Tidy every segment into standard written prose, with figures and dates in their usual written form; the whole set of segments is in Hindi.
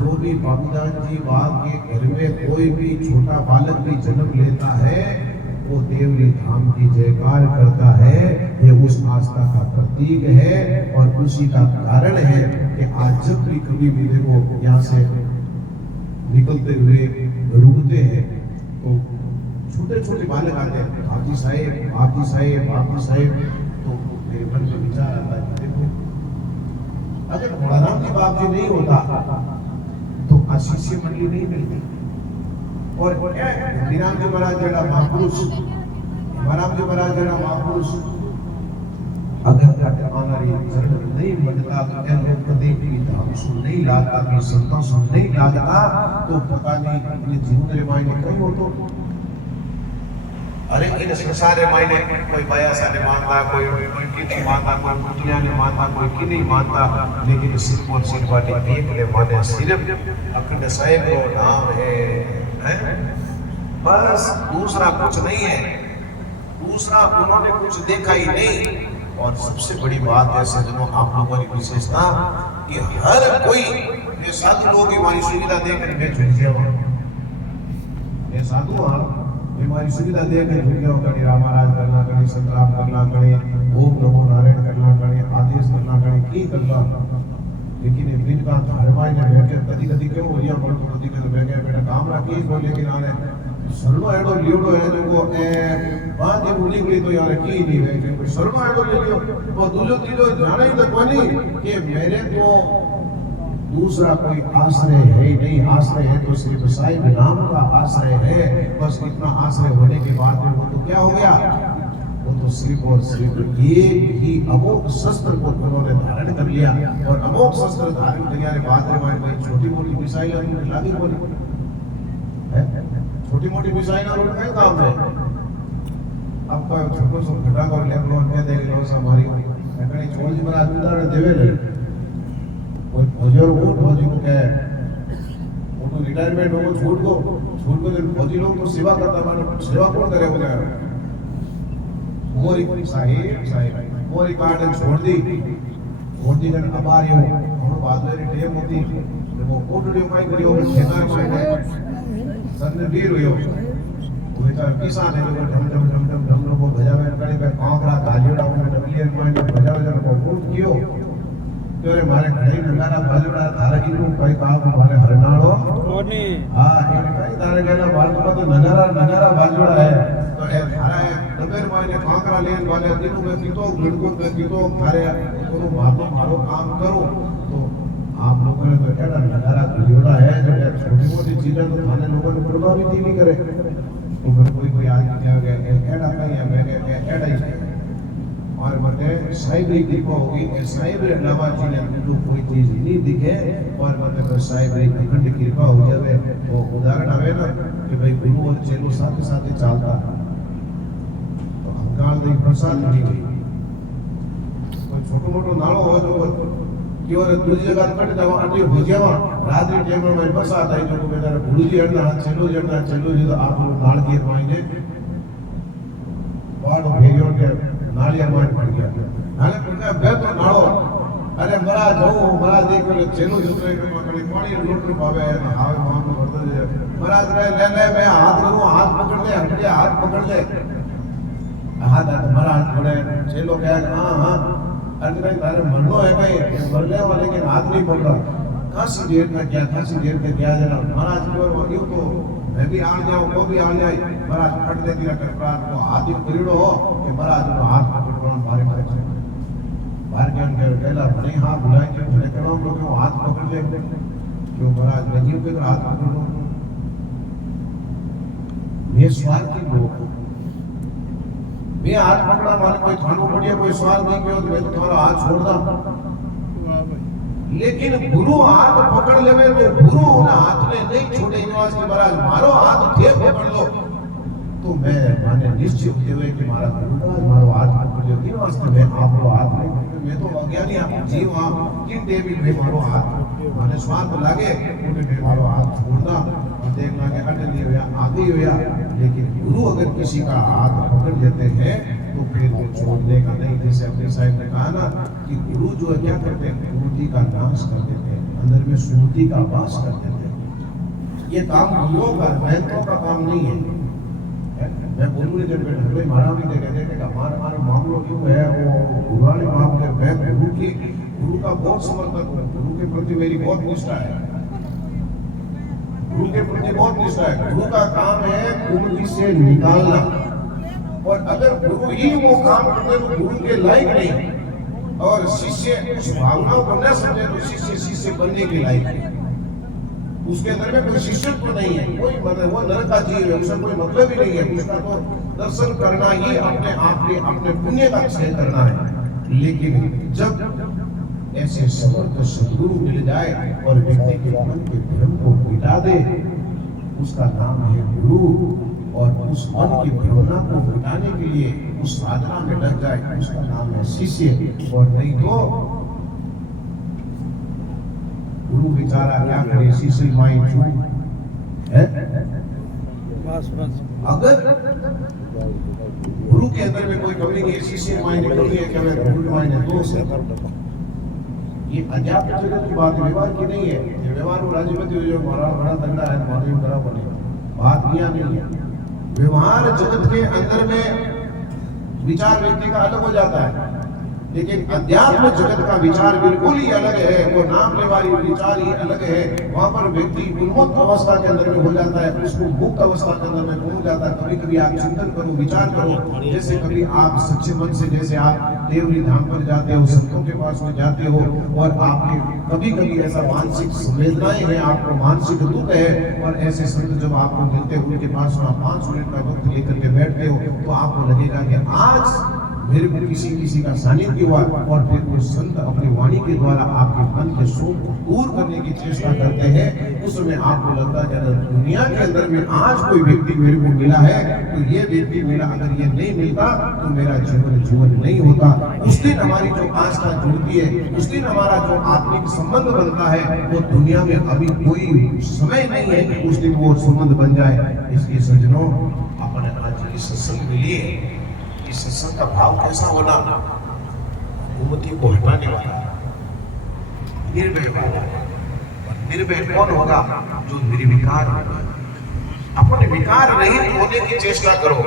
जो भी बाबूदान जी बाग के घर में कोई भी छोटा बालक भी जन्म लेता है वो देवरी धाम की जयकार करता है। ये उस आस्था का प्रतीक है और उसी का कारण है कि आज जब भी कभी भी देखो यहाँ से निकलते हुए रुकते हैं तो छोटे छोटे बालक आते हैं, हाजी साहेब हाजी साहेब हाजी साहेब। तो मेरे मन में विचार आता है, देखो अगर बलराम जी बाप जी नहीं होता तो आशीष मंडली नहीं मिलती। और गंगीराम जी महाराज जड़ा महापुरुष, बलराम जी महाराज जड़ा महापुरुष अगर आनारी जन्म नहीं बनता तो क्या लोग कभी भी धाम सुन नहीं लाता, भी संतों सुन नहीं लाता तो पता नहीं अपने जीवन रे मायने कहीं हो। तो अरे इन संसार रे मायने कोई बयासा ने मानता, कोई किनी मानता, कोई पुतलिया ने मानता, कोई किनी मानता, लेकिन सिर्फ और सिर्फ वाली एक ले माने सिर्फ अखंड साहिब को नाम है बस, दूसरा कुछ नहीं है, दूसरा उन्होंने कुछ देखा ही नहीं। और सबसे बड़ी बात है सज्जनों आप लोगों की विशेषता कि हर कोई ये साधु लोग हमारी सुविधा देकर मैं झुक गया, ये साधु हमारी सुविधा देकर झुक गया, कहीं रामाराज करना, कहीं संतराम करना, कहीं ओम नमो नारायण करना, कहीं आदेश करना, कहीं की करना। लेकिन एक दिन का धर्माई ने बैठे कदी कदी क्यों हो गया बोल तो कदी कदी बैठे बेटा काम रखी बोल, लेकिन आने सर्व एडो लियोडो है जो को ए बात ये बोली गई तो यार की नहीं है कि सर्व एडो ले लियो वो दूलो तीलो जाने ही तो कोनी कि मेरे को दूसरा कोई आश्रय है ही नहीं। आश्रय है तो सिर्फ साहिब नाम का आश्रय है, बस इतना आश्रय होने के बाद में वो तो क्या हो गया, वो तो सिर्फ और सिर्फ एक ही अमोघ शस्त्र को उन्होंने धारण कर लिया। और अमोघ शस्त्र धारण करने के बाद में छोटी मोटी मिसाइल लागी बोली, छोटी मोटी मिसाइल और कई काम है। अब कोई छोटो सो घटा कर ले लो कह दे लो हमारी कहीं छोड़ जी बना उदाहरण देवे नहीं कोई फौजी और वो फौजी को क्या है वो तो रिटायरमेंट हो छूट को जब फौजी लोग तो सेवा करता मानो सेवा कौन करे बोले वो साहिब वो रिकॉर्ड छोड़ दी जन अबार यो हम बाद में टेम होती वो कोटड़ियों का करियो ठेका में सन्नबीर हुयो वो बेचारा किसान है जो ढम ढम ढम ढम ढम को बजावे करे पे कांकरा गाजोड़ा में डबलियर माइंड बजावे जन को फूट कियो तो रे मारे घड़ी नगारा बाजोड़ा थारा की नु कोई काम मारे हरनाळो कोनी हां ये कई तारे गेला बाल में तो नगारा बाजोड़ा है तो ए थारा डबेर माइंड कांकरा लेन वाले दिनु में कीतो लड़को में कीतो थारे कोनो मारो काम करो। तो आप लोगों ने तो क्या नगारा बाजोड़ा है जो छोटी मोटी चीजें तो थाने लोगों ने प्रभावित ही नहीं करे। तो कोई आदमी क्या गया एड़ा कहीं मैं एड़ा ही और मते साहिब की कृपा होगी साहिब रे अलावा जी ने तो कोई चीज नहीं दिखे और मते साहिब री अखंड कृपा हो जावे। वो उदाहरण आवे ना कि भाई गुरु और चेलो साथ साथ चलता तो अंकाल दे प्रसाद नहीं गई कोई छोटो मोटो नाळो हो जो कि और दूसरी जगह कट जावा अटी हो जावा रात रे टाइम में प्रसाद आई जो बेटा गुरुजी हरना चेलो जी तो आप लोग नाळ के मायने बाड़ो भेरियो के नालिया मार पड़ गया नाले पड़ गया बे तो नाड़ो अरे मरा देख ले चेलो जोतरे के कड़ी पानी लोट पावे हावे मां को भरतो जे महाराज ले मैं हाथ करूं हाथ पकड़ ले हटके हाथ पकड़ ले हाथ महाराज थोड़े चेलो कहे हां अरे भाई तारे मरनो है भाई मरने वाले के हाथ नहीं पकड़ा खासी देर तक क्या जना महाराज को यो तो मैं भी आड़ जाऊं वो भी आड़ जाए महाराज फट दे दिया कर को हाथ ही पकड़ो हो कि महाराज को हाथ पकड़ो मारे बाहर के कहला नहीं हां बुलाएंगे भले करो हम लोग हाथ पकड़ ले क्यों महाराज नहीं पे हाथ पकड़ लो। ये स्वार्थी लोग मैं हाथ पकड़ा मारे कोई थानो बढ़िया कोई स्वार्थ नहीं किया तो मैं तो तुम्हारा हाथ छोड़ दा। लेकिन गुरु हाथ पकड़ लेवे तो गुरु उन हाथ ने नहीं छोड़े निवास के महाराज मारो हाथ थे पकड़ लो तो मैं माने निश्चित देवे कि मारा गुरु का मारो हाथ पकड़ लियो निवास के मैं आप लो हाथ नहीं पकड़ मैं तो अज्ञानी आप जीव आप किन देवी में मारो हाथ माने स्वार्थ लागे उनके में मारो हाथ छोड़ना देखना कि अट नहीं होया आगे होया। लेकिन गुरु अगर किसी का हाथ पकड़ लेते हैं तो फिर वो छोड़ने का नहीं। जैसे अपने साहिब ने कहा ना कि गुरु जो है क्या करते हैं गुरु जी का नाश कर देते हैं। अंदर में सुमति का वास कर देते हैं। ये काम गुरुओं का, महंतों का काम नहीं है। मैं बोलूँ नहीं जब ढगले मारा भी कहते थे हमारा मामलो क्यों है वो गुरुवाले बाप ने, मैं गुरु का बहुत समर्थक हूँ, गुरु के प्रति मेरी बहुत निष्ठा है, गुरु के प्रति बहुत निष्ठा है। गुरु का काम है कुमति से निकालना, और अगर गुरु ही वो काम करते तो गुरु के लायक नहीं, और शिष्य उस भावना को न समझे तो शिष्य शिष्य बनने के लायक नहीं। उसके अंदर में कोई शिष्यत्व तो नहीं है, कोई मतलब वो नरक का जीव है, उसका कोई मतलब ही नहीं है। उसका तो दर्शन करना ही अपने आप के अपने पुण्य का क्षय करना है। लेकिन जब ऐसे समर्थ सद्गुरु मिल जाए और व्यक्ति के मन के भ्रम को मिटा दे, उसका नाम है गुरु। और उस मन की भ्रमणा को मिटाने के लिए उस साधना में लग जाए, उसका नाम है शिष्य। और नहीं तो गुरु बेचारा क्या करे, शिष्य माई चूक है। अगर गुरु के अंदर में कोई कमी नहीं है, शिष्य माई ने कमी है, क्या गुरु माई ने दोष है, ये अध्यात्म जगत की बात व्यवहार की नहीं है। व्यवहार में राजीवती जो बड़ा धंधा है, माधवी करा बने बात यहाँ नहीं है। व्यवहार जगत के अंदर में विचार व्यक्ति का अलग हो जाता है, लेकिन अध्यात्म जगत का विचार बिल्कुल ही अलग है। वो नाम लेने वाली विचार ही अलग है। वहां पर व्यक्ति उन्मुक्त अवस्था के अंदर में हो जाता है, उसको मुक्त अवस्था के अंदर में पहुंच जाता है। कभी कभी आप चिंतन करो, विचार करो, जैसे कभी आप सच्चे मन से जैसे आप देवली धाम पर जाते हो, संतों के पास में जाते हो, और आपके कभी कभी ऐसा मानसिक संवेदनाएं हैं, आपको मानसिक दुख है, और ऐसे संत जब आपको मिलते हो, उनके पास में 5 मिनट का वक्त लेकर के बैठते हो, तो आपको लगेगा कि आज मेरे को किसी का सानिध्य हुआ, और फिर वो संत अपनी वाणी के द्वारा आपके मन के शोक को दूर करने की चेष्टा करते हैं। उस समय आपको लगता है कि अगर दुनिया के अंदर में आज कोई व्यक्ति मेरे को मिला है, तो ये व्यक्ति मेरा अगर ये नहीं मिलता तो मेरा जीवन नहीं होता। उस दिन हमारी जो आस्था जुड़ती है, उस दिन हमारा जो आत्मिक संबंध बनता है, वो दुनिया में अभी कोई समय नहीं है कि उस दिन वो संबंध बन जाए। इसलिए सज्जनों, अपने आज इस सत्संग मिलिए, इस सत्संग का भाव कैसा होना, कुमति को हटाने वाला, निर्भय वाला। निर्भय कौन होगा? जो निर्विकार होगा। अपने विकार रहित होने की चेष्टा करो।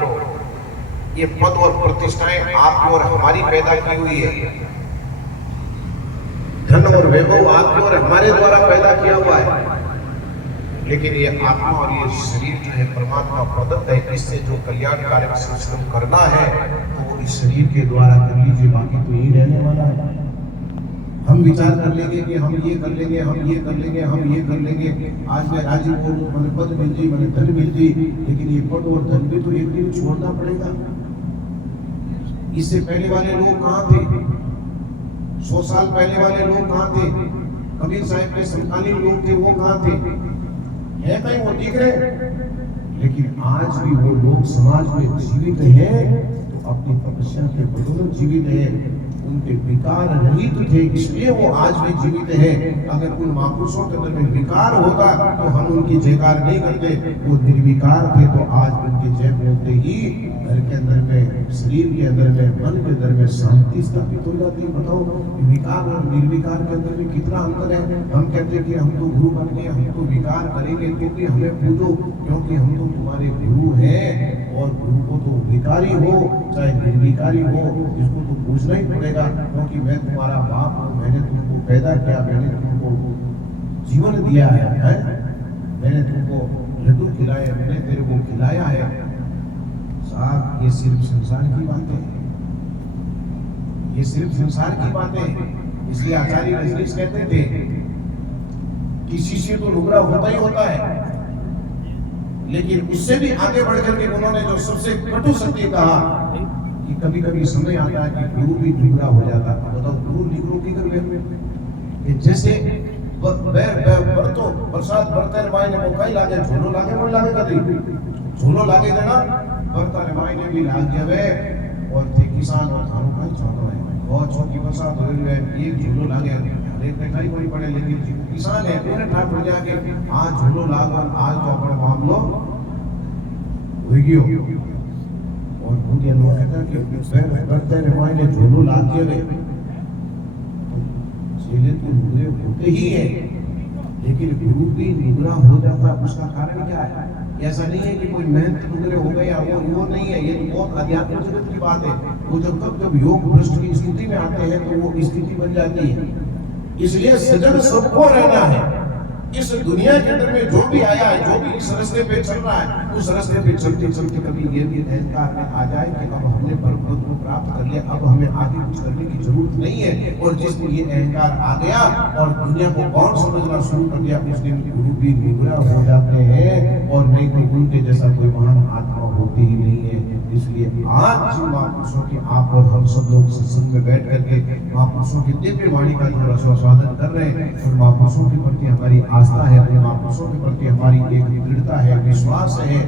ये पद और प्रतिष्ठाएं आपकी और हमारी पैदा की हुई है, धन और वैभव आपके और हमारे द्वारा पैदा किया हुआ है, लेकिन ये आत्मा और ये शरीर जो है परमात्मा प्रदत्त है। इससे जो कल्याणकारक संश्रम करना है तो वो इस शरीर के द्वारा कर लीजिए, बाकी तो यही रहने वाला है। हम विचार कर लेंगे कि हम ये कर लेंगे, हम ये कर लेंगे, हम ये कर लेंगे, आज मैं राजी हूँ, मैंने पद मिल जी, मैंने धन मिल जी, लेकिन ये पद और धन भी तो एक दिन छोड़ना पड़ेगा। इससे पहले वाले लोग कहाँ थे? 100 साल पहले वाले लोग कहाँ थे? कबीर साहब के समकालीन लोग थे, वो कहाँ थे? है कहीं वो दिख रहे? लेकिन आज भी वो लोग समाज में जीवित हैं, तो अपनी तपस्या के बदौलत जीवित है। उनके विकार रहित थे, इसलिए वो आज भी जीवित है। अगर उन महापुरुषों के अंदर में विकार होता तो हम उनकी जयकार नहीं करते। वो निर्विकार थे, तो आज उनकी जय बोलते ही घर के अंदर में, शरीर के अंदर में, मन के अंदर में शांति स्थापित हो जाती है। बताओ, विकार और निर्विकार के अंदर में कितना अंतर है। हम कहते हैं कि हम तो गुरु बन गए, हम तो विकार करेंगे क्योंकि हमें पूजो, क्योंकि हम तो तुम्हारे गुरु हैं। और गुरु को तो विकारी हो चाहे निर्विकारी हो, इसको तो पूछना ही पड़ेगा, क्योंकि मैं तुम्हारा बाप हूँ, मैंने तुमको पैदा किया, मैंने तुमको जीवन दिया है? मैंने तुमको लड्डू खिलाया, मैंने तेरे को खिलाया है। साहब, ये सिर्फ संसार की बातें हैं, ये सिर्फ संसार की बातें हैं। इसलिए आचार्य रजनीश कहते थे कि शिष्य तो लुगड़ा होता ही होता है, लेकिन उससे भी आगे बढ़ करके उन्होंने जो सबसे कटु सत्य कहा कि कभी कभी समय आता है कि गुरु भी लुगड़ा हो जाता है। बताओ, गुरु निगरो की कर जैसे बरसात बरते मायने मौका ही लागे, झोलो लागे मन लागे कभी झोलो लागे देना बरता मायने भी लाग जावे। और थे किसान और धानों का ही चाहता है, बहुत छोटी बरसात हो रही है, एक झोलो लागे, एक दिखाई बड़ी पड़े, लेकिन किसान है उन्हें ठाक पड़ जाए कि आज झोलो लागन, आज तो अपने मामलो हो गयो। और मुझे लोग कहता है कि बरते मायने झोलो लाग जावे, तो चेले तो लुगड़े होते ही है, लेकिन गुरु भी नुगरा हो जाता है, उसका कारण क्या है? ऐसा नहीं है कि कोई मेहनत नुगरे हो गया, वो नहीं है। ये तो बहुत आध्यात्मिक जगत की बात है। वो जब योग भ्रष्ट की स्थिति में आते हैं तो वो स्थिति बन जाती है। इसलिए सजग सबको रहना है। इस दुनिया के अंदर में जो भी आया है, जो भी इस रास्ते पे चल रहा है, उस रास्ते पे चलते चलते कभी ये भी अहंकार में आ जाए कि अब हमने परम पद को प्राप्त कर लिया, अब हमें आगे कुछ करने की जरूरत नहीं है। और जिस दिन ये अहंकार आ गया और दुनिया को कौन समझना शुरू कर दिया, उस दिन गुरु भी निगरा हो जाते हैं और नहीं तो उनके जैसा कोई महान आत्मा होती ही नहीं है। इसलिए आज जिन महापुरुषों की आप और हम सब लोग सत्संग में बैठ करके महापुरुषों की दिव्य वाणी का जो रसोस्वादन कर रहे हैं, उन महापुरुषों के प्रति हमारी आस्था है, उन महापुरुषों के प्रति हमारी एक दृढ़ता है, विश्वास है,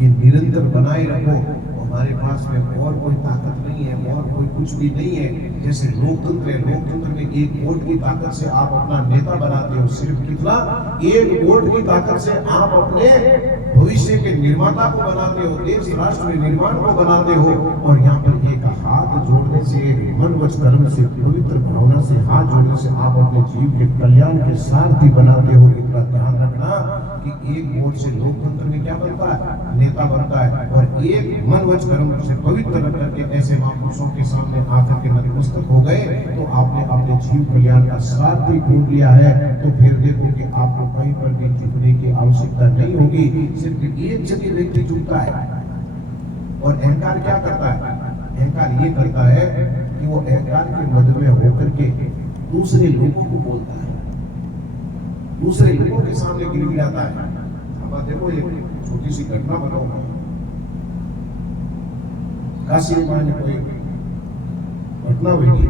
ये निरंतर बनाए रखो। हमारे पास में और कोई ताकत नहीं है, और कोई कुछ भी नहीं है। जैसे लोकतंत्र है, लोकतंत्र में एक वोट की ताकत से आप अपना नेता बनाते हो। सिर्फ कितना? एक वोट की ताकत से आप अपने भविष्य के निर्माता को बनाते हो, देश राष्ट्र निर्माण को बनाते हो। और यहाँ पर एक हाथ जोड़ने से, मन वच कर्म से, पवित्र भावना से हाथ जोड़ने से आप अपने जीव के कल्याण के सारथी बनाते हो। इतना ध्यान रखना कि एक वोट से लोकतंत्र में क्या बनता है? नेता बनता है। और एक मन वच कर्म से पवित्र रख करके ऐसे महापुरुषों के सामने आकर के नतमस्तक हो गए तो आपने अपने जीव कल्याण का सारथी ढूंढ लिया है। तो फिर देखो कि आपको कहीं पर भी झुकने की आवश्यकता नहीं होगी। सिर्फ एक जगह व्यक्ति झुकता है। और अहंकार क्या करता है? अहंकार ये करता है कि वो अहंकार के मद में होकर के दूसरे लोगों को बोलता है, दूसरे लोगों के सामने गिड़गिड़ाता है। अब देखो ये छोटी सी घटना बताऊंगा। काशी में कोई घटना हुई थी,